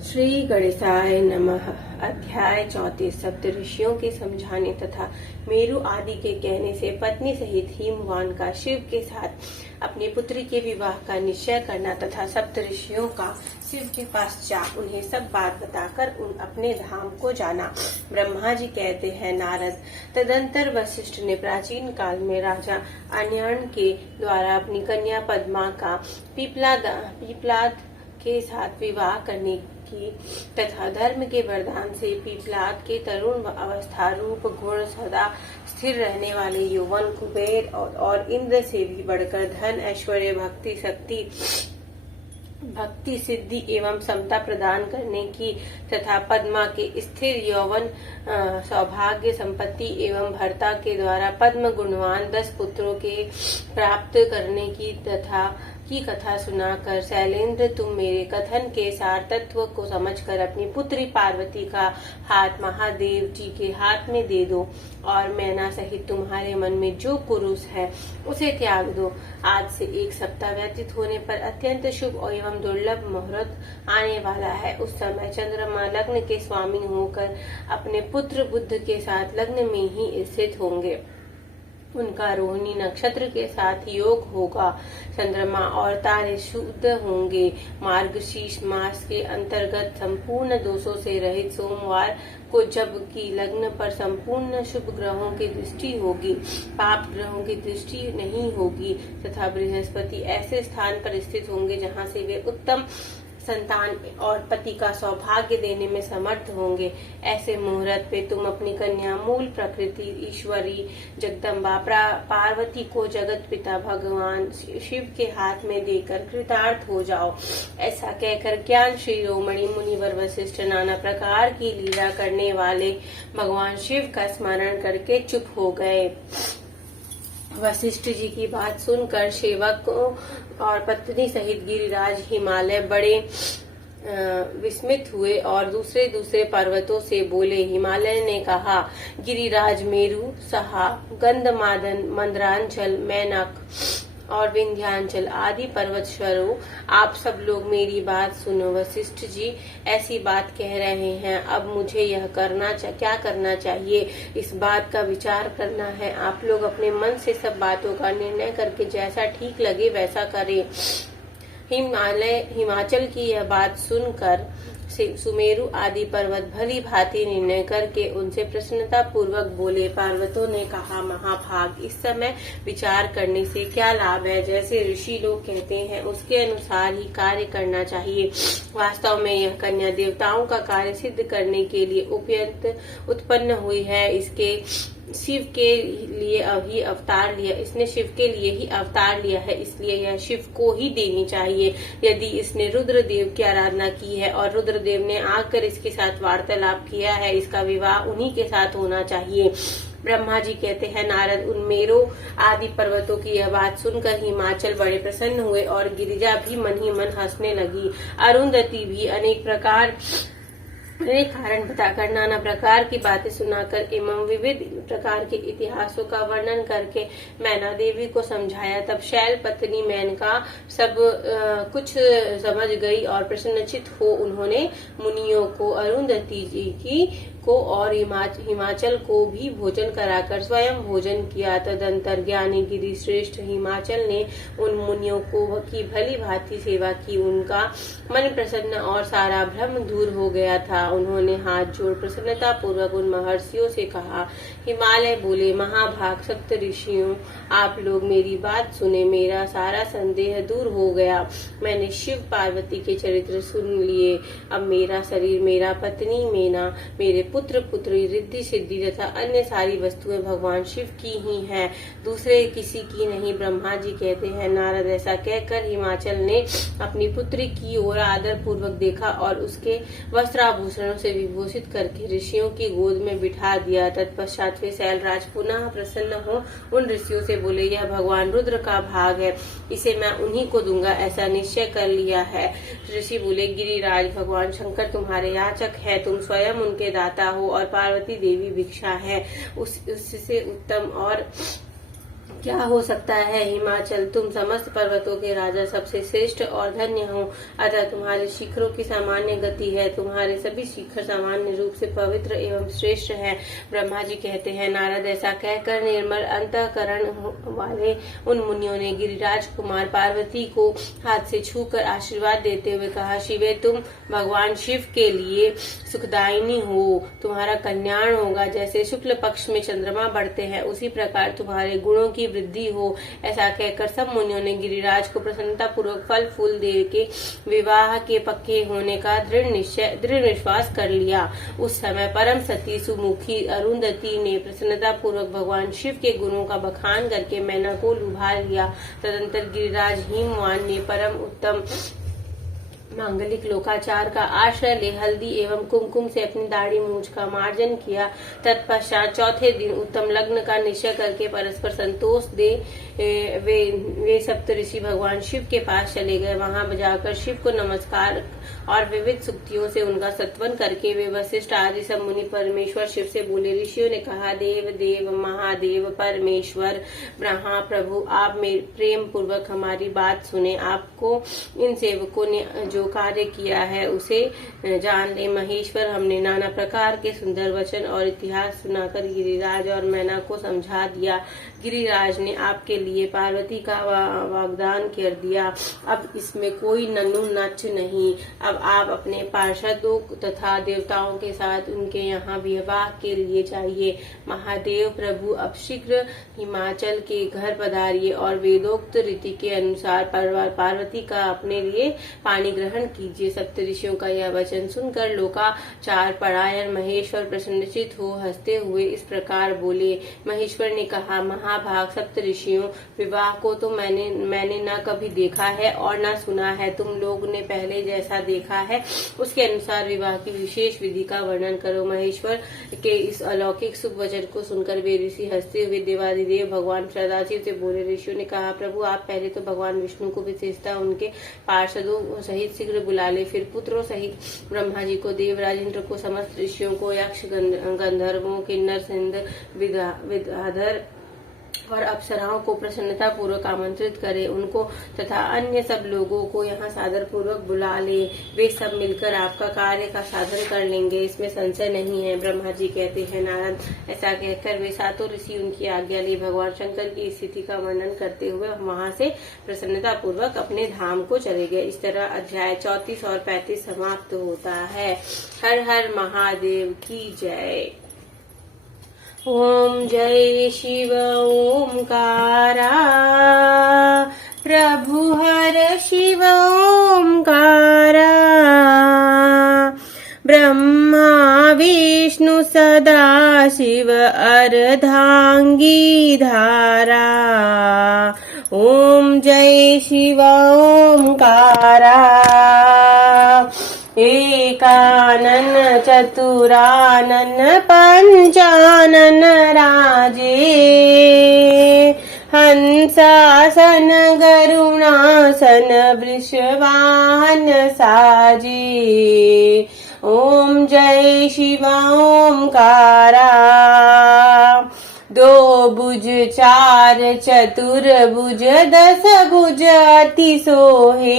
श्री गणेशाय नमः। अध्याय 34। सप्त ऋषियों के समझाने तथा मेरु आदि के कहने से पत्नी सहित हिमवान का शिव के साथ अपनी पुत्री के विवाह का निश्चय करना तथा सप्त ऋषियों का शिव के पास जा उन्हें सब बात बताकर उन अपने धाम को जाना। ब्रह्मा जी कहते हैं, नारद, तदंतर वशिष्ठ ने प्राचीन काल में राजा अन्यण के द्वारा अपनी कन्या पद्मा का पीपलाद के साथ विवाह करने की तथा धर्म के वरदान से पीपलाद के तरुण अवस्था रूप गुण सदा स्थिर रहने वाले यौवन कुबेर और इंद्र से भी बढ़कर धन ऐश्वर्य भक्ति सिद्धि एवं समता प्रदान करने की तथा पद्मा के स्थिर यौवन सौभाग्य संपत्ति एवं भर्ता के द्वारा पद्म गुणवान 10 पुत्रों के प्राप्त करने की कथा सुनाकर, शैलेंद्र, तुम मेरे कथन के सार तत्व को समझकर अपनी पुत्री पार्वती का हाथ महादेव जी के हाथ में दे दो और मैना सहित तुम्हारे मन में जो पुरुष है उसे त्याग दो। आज से 1 सप्ताह व्यतीत होने पर अत्यंत शुभ एवं दुर्लभ मुहूर्त आने वाला है। उस समय चंद्रमा लग्न के स्वामी होकर अपने पुत्र बुध के साथ लग्न में ही स्थित होंगे। उनका रोहिणी नक्षत्र के साथ योग होगा। चंद्रमा और तारे शुद्ध होंगे। मार्गशीर्ष मास के अंतर्गत संपूर्ण दोषों से रहित सोमवार को जबकि लग्न पर संपूर्ण शुभ ग्रहों की दृष्टि होगी, पाप ग्रहों की दृष्टि नहीं होगी तथा बृहस्पति ऐसे स्थान पर स्थित होंगे जहां से वे उत्तम संतान और पति का सौभाग्य देने में समर्थ होंगे। ऐसे मुहूर्त पे तुम अपनी कन्या मूल प्रकृति ईश्वरी जगदम्बा पार्वती को जगत पिता भगवान शिव के हाथ में देकर कृतार्थ हो जाओ। ऐसा कहकर ज्ञान शिरोमणि मुनिवर वशिष्ठ नाना प्रकार की लीला करने वाले भगवान शिव का स्मरण करके चुप हो गए। वशिष्ठ जी की बात सुनकर सेवक और पत्नी सहित गिरिराज हिमालय बड़े विस्मित हुए और दूसरे पर्वतों से बोले। हिमालय ने कहा, गिरिराज मेरु, सहा, गंधमादन, मंदरांचल, मैनक और विंध्याचल आदि पर्वतश्वरों, आप सब लोग मेरी बात सुनो। वशिष्ठ जी ऐसी बात कह रहे हैं, अब मुझे यह क्या करना चाहिए, इस बात का विचार करना है। आप लोग अपने मन से सब बातों का निर्णय करके जैसा ठीक लगे वैसा करें। हिमाचल की यह बात सुनकर सुमेरु आदि पर्वत भली भांति निर्णय करके उनसे प्रसन्नता पूर्वक बोले। पर्वतों ने कहा, महाभाग, इस समय विचार करने से क्या लाभ है। जैसे ऋषि लोग कहते हैं उसके अनुसार ही कार्य करना चाहिए। वास्तव में यह कन्या देवताओं का कार्य सिद्ध करने के लिए उत्पन्न हुई है। इसने शिव के लिए ही अवतार लिया है, इसलिए यह शिव को ही देनी चाहिए। यदि इसने रुद्रदेव की आराधना की है और रुद्रदेव ने आकर इसके साथ वार्तालाप किया है, इसका विवाह उन्हीं के साथ होना चाहिए। ब्रह्मा जी कहते हैं, नारद, उन मेरो आदि पर्वतों की यह बात सुनकर हिमाचल बड़े प्रसन्न हुए और गिरिजा भी मन ही मन हंसने लगी। अरुंधति भी अनेक कारण बताकर नाना प्रकार की बातें सुनाकर एवं विविध प्रकार के इतिहासों का वर्णन करके मैना देवी को समझाया। तब शैल पत्नी मेनका सब कुछ समझ गई और प्रसन्नचित हो उन्होंने मुनियों को, अरुंधति जी को और हिमाचल को भी भोजन कराकर स्वयं भोजन किया। तदंतर ज्ञानी गिरि श्रेष्ठ हिमाचल ने उन मुनियों की भली भांति सेवा की। उनका मन प्रसन्न और सारा भ्रम दूर हो गया था। उन्होंने हाथ जोड़ प्रसन्नता पूर्वक उन महर्षियों से कहा। हिमालय बोले, महाभाग, सप्त ऋषियों, आप लोग मेरी बात सुने। मेरा सारा संदेह दूर हो गया। मैंने शिव पार्वती के चरित्र सुन लिए। अब मेरा शरीर, मेरा पत्नी मेना, मेरे पुत्र पुत्री, रिद्धि सिद्धि तथा अन्य सारी वस्तुएं भगवान शिव की ही हैं, दूसरे किसी की नहीं। ब्रह्मा जी कहते हैं, नारद, ऐसा कहकर हिमाचल ने अपनी पुत्री की ओर आदर पूर्वक देखा और उसके वस्त्राभूषणों से विभूषित करके ऋषियों की गोद में बिठा दिया। तत्पश्चात वे शैलराज पुनः प्रसन्न हो उन ऋषियों से बोले, यह भगवान रुद्र का भाग है, इसे मैं उन्हीं को दूंगा, ऐसा निश्चय कर लिया है। ऋषि बोले, गिरिराज, भगवान शंकर तुम्हारे याचक है, तुम स्वयं उनके दाता हो और पार्वती देवी भिक्षा है। उससे उत्तम और क्या हो सकता है हिमाचल, तुम समस्त पर्वतों के राजा सबसे श्रेष्ठ और धन्य हो, अतः तुम्हारे शिखरों की सामान्य गति है, तुम्हारे सभी शिखर सामान्य रूप से पवित्र एवं श्रेष्ठ है। ब्रह्मा जी कहते हैं, नारद ऐसा कहकर निर्मल अंतःकरण वाले उन मुनियों ने गिरिराज कुमार पार्वती को हाथ से छूकर आशीर्वाद देते हुए कहा, शिवे तुम भगवान शिव के लिए सुखदायिनी हो, तुम्हारा कल्याण होगा। जैसे शुक्ल पक्ष में चंद्रमा बढ़ते हैं उसी प्रकार तुम्हारे गुणों की वृद्धि हो। ऐसा कहकर सब मुनियों ने गिरिराज को प्रसन्नता पूर्वक फल फूल दे के विवाह के पक्के होने का दृढ़ विश्वास कर लिया। उस समय परम सती सुमुखी अरुंधति ने प्रसन्नता पूर्वक भगवान शिव के गुणों का बखान करके मैना को लुभा लिया। तदंतर गिरिराज हिमवान ने परम उत्तम मांगलिक लोकाचार का आश्रय ले हल्दी एवं कुमकुम से अपनी दाढ़ी मूछ का मार्जन किया। तत्पश्चात चौथे दिन उत्तम लग्न का निश्चय करके परस्पर संतोष दे वे सप्तऋषि भगवान शिव के पास चले गए। वहां जाकर शिव को नमस्कार और विविध सुक्तियों से उनका सत्वन करके वे वशिष्ठ आदि सब मुनि परमेश्वर शिव से बोले। ऋषियों ने कहा, देव देव महादेव परमेश्वर ब्रह्मा प्रभु, आप प्रेम पूर्वक हमारी बात सुने। आपको इन सेवकों ने जो कार्य किया है उसे जान ले। महेश्वर, हमने नाना प्रकार के सुंदर वचन और इतिहास सुनाकर गिरिराज और मैना को समझा दिया। गिरिराज ने आपके लिए पार्वती का वाग्दान कर दिया। अब इसमें कोई नन्नू नच नहीं। अब आप अपने पार्षदों तथा देवताओं के साथ उनके यहाँ विवाह के लिए जाइए। महादेव प्रभु, अब शीघ्र हिमाचल के घर पधारिए और वेदोक्त रीति के अनुसार पार्वती का अपने लिए पानी ग्रहण कीजिए। सप्तऋषियों का यह वचन सुनकर लोकाचार परायण महेश्वर प्रसन्नचित हो हंसते हुए इस प्रकार बोले। महेश्वर ने कहा, महाभाग सप्तऋषियों, विवाह को तो मैंने न कभी देखा है और न सुना है। तुम लोग ने पहले जैसा देखा है उसके अनुसार विवाह की विशेष विधि का वर्णन करो। महेश्वर के इस अलौकिक शुभ वचन को सुनकर वे ऋषि हंसते हुए देवादिदेव भगवान सदाशिव से बोले। ऋषियों ने कहा, प्रभु आप पहले तो भगवान विष्णु को विशेषता उनके पार्षदों सहित शीघ्र बुला ले, फिर पुत्रों सहित ब्रह्मा जी को, देवराज इंद्र को, समस्त ऋषियों को, यक्ष गंधर्वों, किन्नर सिंध विद्याधर और अप्सराओं को प्रसन्नता पूर्वक आमंत्रित करे। उनको तथा अन्य सब लोगों को यहाँ सादर पूर्वक बुला ले। वे सब मिलकर आपका कार्य का साधन कर लेंगे, इसमें संशय नहीं है। ब्रह्मा जी कहते हैं, नारद ऐसा कहकर वे सातों ऋषि उनकी आज्ञा ले भगवान शंकर की स्थिति का वर्णन करते हुए वहां से प्रसन्नता पूर्वक अपने धाम को चले गए। इस तरह अध्याय 34 और 35 समाप्त होता है। हर हर महादेव की जय। ओम जय शिव ओंकारा, प्रभु हर शिव ओंकारा, ब्रह्मा विष्णु सदा शिव अर्धांगी धारा। ओम जय शिव ओंकारा, एकानन चतुरानन पंचानन राजे, हंसासन गरुणासन वृषवाहन साजे। ओम जय शिव ओंकारा, दो भुज चार चतुर्भुज दस भुज अति सोहे,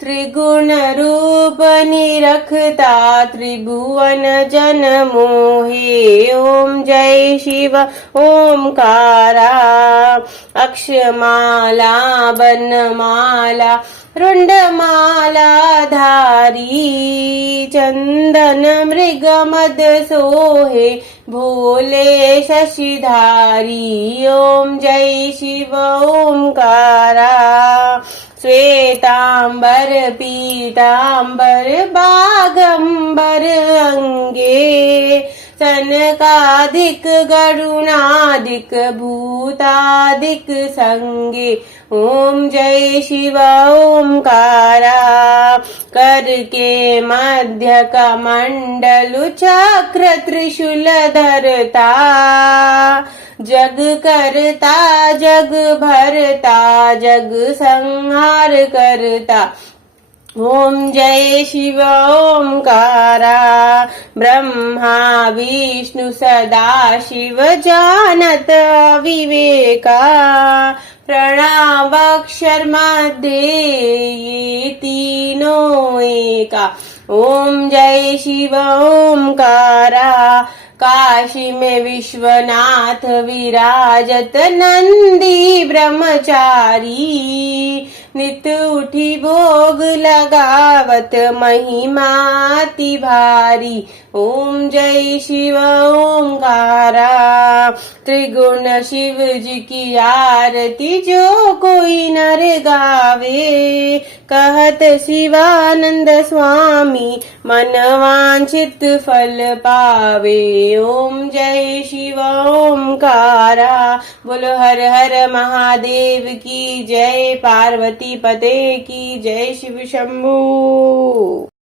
त्रिगुण रूप निरखता त्रिभुवन जन मोहे। ओम जय शिव ओंकारा, अक्षमाला बनमाला रुंडमाला धारी, चंदन मृग मद सोहे भोले शशिधारी। ओम जय शिव ओंकारा, श्वेतांबर पीतांबर बागंबर अंगे, सनकादिक गरुणादिक भूतादिक संगे। ओम जय शिव ओंकारा, कर के मध्य कमंडलु चक्र त्रिशूल धरता, जग करता जग भरता जग संहार करता। ओम जय शिव ओंकारा ब्रह्मा विष्णु सदा शिव जानत विवेका प्रणावाक्षर मध्ये ये तीनों एका। ओम जय शिव ओंकारा काशी में विश्वनाथ विराजत नंदी ब्रह्मचारी नित उठी भोग लगावत महिमाति भारी। ओम जय शिव ओंकारा त्रिगुण शिव जी की आरती जो कोई नर गावे कहत शिवानंद स्वामी मन वांछित फल पावे। ओम जय शिव ओंकारा बोलो हर हर महादेव की जय, पार्वती पते की जय, शिव शंभू।